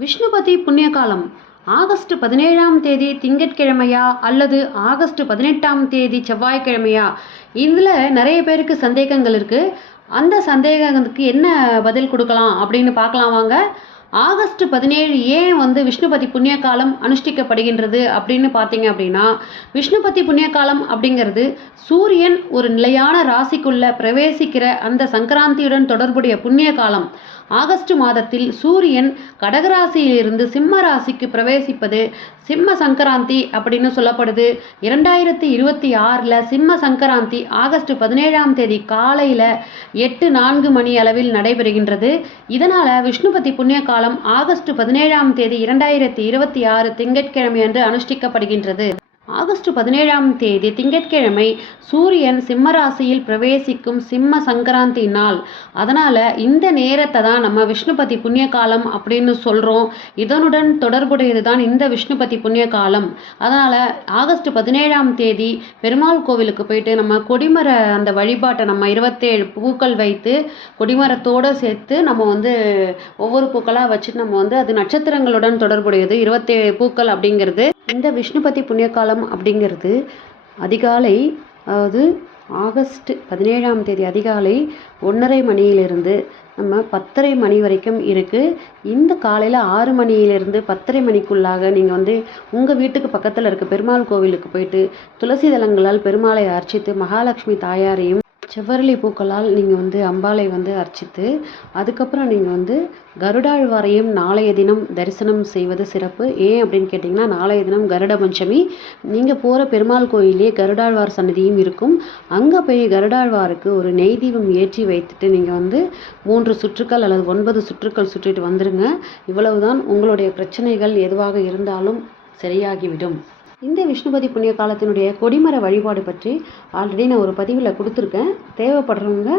Vishnupathi புண்ணியகாலம் August 17ஆம் தேதி திங்கட்கிழமையா அல்லது August 18ஆம் தேதி செவ்வாய்க்கிழமையா? இதில் நிறைய பேருக்கு சந்தேகங்கள் இருக்குது. அந்த சந்தேகத்துக்கு என்ன பதில் கொடுக்கலாம் அப்படின்னு பார்க்கலாம் வாங்க. ஆகஸ்ட் 17 ஏன் விஷ்ணுபதி புண்ணியகாலம் அனுஷ்டிக்கப்படுகின்றது அப்படின்னு பார்த்தீங்க அப்படின்னா, விஷ்ணுபதி புண்ணியகாலம் அப்படிங்கிறது சூரியன் ஒரு நிலையான ராசிக்குள்ள பிரவேசிக்கிற அந்த சங்கராந்தியுடன் தொடர்புடைய புண்ணிய காலம். ஆகஸ்ட் மாதத்தில் சூரியன் கடகராசியிலிருந்து சிம்ம ராசிக்கு பிரவேசிப்பது சிம்ம சங்கராந்தி அப்படின்னு சொல்லப்படுது. 2026 சிம்ம சங்கராந்தி ஆகஸ்ட் 17ஆம் தேதி காலையில் 8:04 மணி அளவில் நடைபெறுகின்றது. இதனால் விஷ்ணுபதி புண்ணிய காலம் ஆகஸ்ட் 17ஆம் தேதி 2026 திங்கட்கிழமை அன்று அனுஷ்டிக்கப்படுகின்றது. ஆகஸ்ட் 17ஆம் தேதி திங்கட்கிழமை சூரியன் சிம்ம ராசியில் பிரவேசிக்கும் சிம்ம சங்கராந்தி நாள். அதனால் இந்த நேரத்தை தான் நம்ம விஷ்ணுபதி புண்ணிய காலம் அப்படின்னு சொல்கிறோம். இதனுடன் தொடர்புடையது தான் இந்த விஷ்ணுபதி புண்ணிய காலம். அதனால் ஆகஸ்ட் 17ஆம் தேதி பெருமாள் கோவிலுக்கு போயிட்டு நம்ம கொடிமர அந்த வழிபாட்டை நம்ம 27 பூக்கள் வைத்து கொடிமரத்தோடு சேர்த்து நம்ம ஒவ்வொரு பூக்களாக வச்சுட்டு நம்ம அது நட்சத்திரங்களுடன் தொடர்புடையது 27 பூக்கள் அப்படிங்கிறது. இந்த விஷ்ணுபதி புண்ணியகாலம் அப்படிங்கிறது அதிகாலை, அதாவது ஆகஸ்ட் 17ஆம் தேதி அதிகாலை 1:30 மணியிலிருந்து நம்ம 10:30 மணி வரைக்கும் இருக்குது. இந்த காலையில் 6 மணியிலிருந்து 10:30 மணிக்குள்ளாக நீங்கள் உங்கள் வீட்டுக்கு பக்கத்தில் இருக்க பெருமாள் கோவிலுக்கு போயிட்டு துளசி தலங்களால் பெருமாளை அர்ச்சித்து மகாலட்சுமி தாயாரையும் செவ்வரளி பூக்களால் நீங்கள் அம்பாளை அர்ச்சித்து அதுக்கப்புறம் நீங்கள் கருடாழ்வாரையும் நாளைய தினம் தரிசனம் செய்வது சிறப்பு. ஏன் அப்படின்னு கேட்டிங்கன்னா, நாளைய தினம் கருட பஞ்சமி. நீங்கள் போகிற பெருமாள் கோயிலே கருடாழ்வார் சன்னதியும் இருக்கும். அங்கே போய் கருடாழ்வாருக்கு ஒரு நெய் தீபம் ஏற்றி வைத்துட்டு நீங்கள் 3 சுற்றுக்கள் அல்லது 9 சுற்றுக்கள் சுற்றிட்டு வந்துடுங்க. இவ்வளவுதான், உங்களுடைய பிரச்சனைகள் எதுவாக இருந்தாலும் சரியாகிவிடும். இந்த விஷ்ணுபதி புண்ணிய காலத்தினுடைய கொடிமர வழிபாடு பற்றி ஆல்ரெடி நான் ஒரு பதிவில் கொடுத்துருக்கேன். தேவைப்படுறவங்க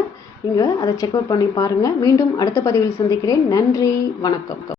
நீங்கள் அதை செக் அவுட் பண்ணி பாருங்கள். மீண்டும் அடுத்த பதிவில் சந்திக்கிறேன். நன்றி, வணக்கம்.